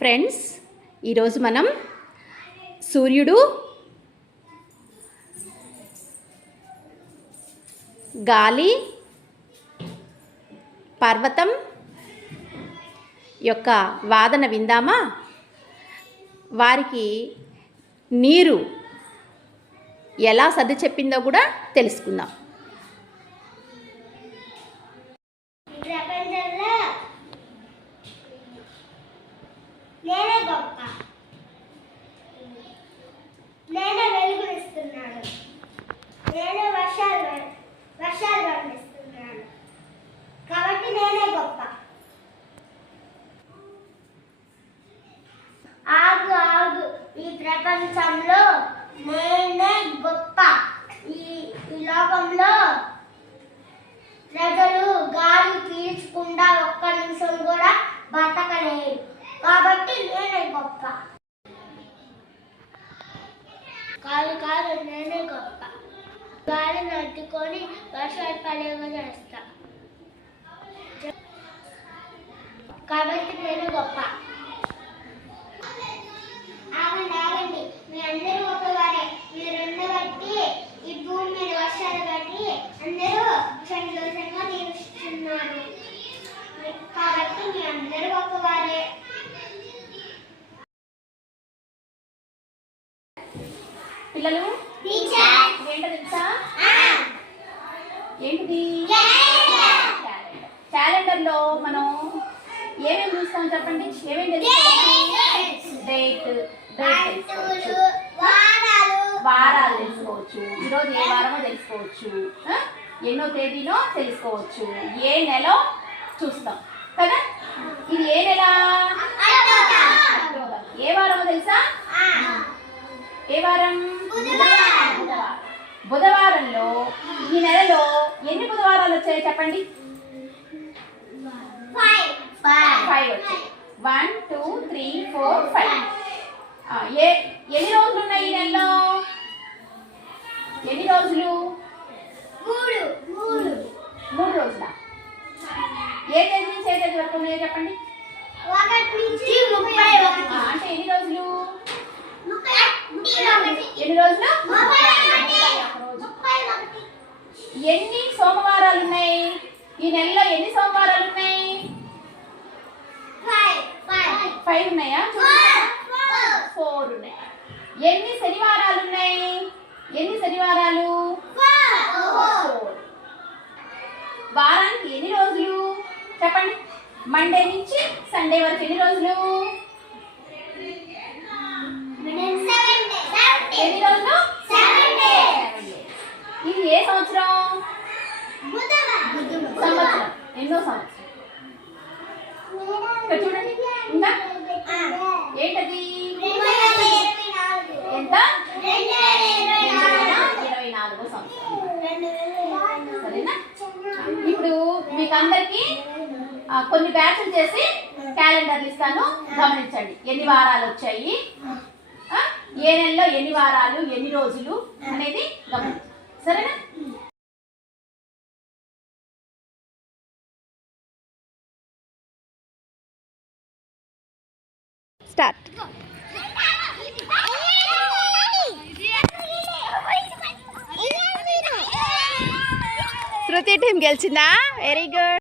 Friends, ఈరోజు మనం సూర్యుడు, గాలి, పర్వతం యొక్క వాదన విందామా? వారికి నీరు ఎలా సర్ది చెప్పిందో కూడా తెలుసుకుందాం. నేనే గొప్ప, నేనే వెలుగునిస్తున్నాను, నేనే వర్షాలు పండిస్తున్నాను, కాబట్టి నేనే గొప్ప. ఆగు ఆగు, ఈ ప్రపంచంలో నేనే గొప్ప. ఈ లోకంలో ప్రజలు గాలి పీల్చకుండా ఒక్క నిమిషం కూడా బతకలేరు, కాబట్టి నేనే గొప్ప. కాదు నేనే గొప్ప. గాలిని అడ్డుకొని వర్షాలు పడేలా చేస్తా, కాబట్టి నేనే గొప్ప. ఆగండి, మీ అందరూ ఒకవారే. మీరున్న బట్టి ఈ భూమి మీద వర్షాలు బట్టి అందరూ సంతోషంగా జీవిస్తున్నారు, కాబట్టి మీ అందరూ ఒకవారే. పిల్లలు, ఏంటో తెలుసా? ఏంటిది? క్యాలెండర్లో మనం ఏమేమి చూస్తాం చెప్పండి? ఏమేమి తెలుసుకోవచ్చు? వారాలు తెలుసుకోవచ్చు, ఈరోజు ఏ వారమో తెలుసుకోవచ్చు, ఎన్నో తేదీనో తెలుసుకోవచ్చు, ఏ నెల చూస్తాం కదా. ఇది ఏ నెల? ఏ వారమో తెలుసా? ఏ వారం? బుధవారంలో ఈ నెలలో ఎన్ని బుధవారాలు వచ్చాయి చెప్పండి? 5 వచ్చాయి. 1 2 3 4 5. ఎన్ని రోజులు ఉన్నాయి ఈ నెలలో? ఎన్ని రోజులు? 3 రోజుల. ఏ తేదీ నుంచి ఏ తేదీ వరకు ఉన్నాయో చెప్పండి? 1 నుంచి 31. అంటే ఎన్ని రోజులు? ఎన్ని రోజులు? 31 రోజు. ఎన్ని సోమవారాలు ఉన్నాయి ఈ నెలలో? ఎన్ని సోమవారాలు ఉన్నాయి? 5 ఉన్నాయా? 4 ఉన్నాయి. ఎన్ని శనివారాలు ఉన్నాయి? ఎన్ని శనివారాలు? 4. వారానికి ఎన్ని రోజులు చెప్పండి? మండే నుంచి సండే వరకు ఎన్ని రోజులు? ఎన్ని రోజులు? 7 days. ఇది ఏ సంవత్సరం? సంవత్సరం. ఎన్నో సంవత్సరం? ఇక్కడ చూడండి, ఇంకా ఏంటది? ఎంత? 2024 సంవత్సరం. సరేనా? ఇప్పుడు మీకు అందరికి కొన్ని బ్యాచ్లు చేసి క్యాలెండర్లు ఇస్తాను, గమనించండి. ఎన్ని వారాలు వచ్చాయి, ఏ నెలలో ఎన్ని వారాలు, ఎన్ని రోజులు అనేది గమనించండి. సరేనా? స్టార్ట్. శృతి టీం గెలిచిందా? Very good.